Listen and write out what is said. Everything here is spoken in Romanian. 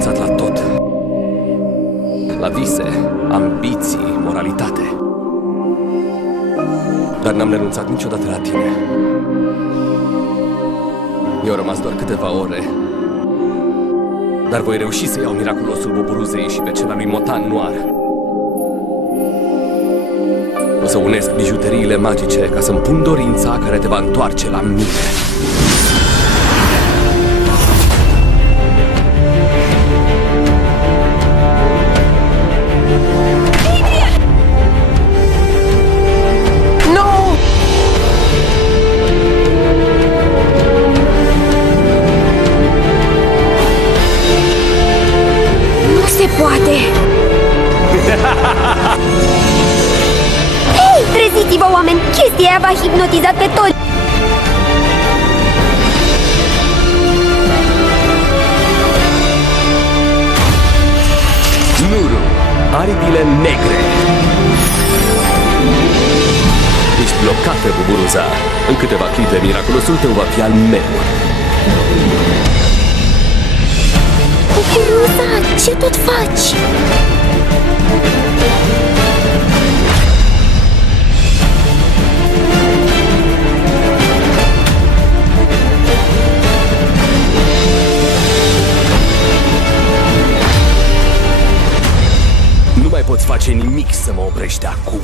renunțat la tot. La vise, ambiții, moralitate. Dar n-am renunțat niciodată la tine. Mi-au rămas doar câteva ore, dar voi reuși să iau miraculosul Buburuzei și pe cel al lui Motan Noir. O să unesc bijuteriile magice ca să-mi pun dorința care te va întoarce la mine. Poate! Hei, treziți-vă, oameni! Chestia aia v-a hipnotizat pe toți! Nuru, aripile negre. Ești blocat pe Buburuza. În câteva clipe, miraculosul tău va fi al meu. Buburuza, ce tot faci? Nu mai poți face nimic să mă oprești acum.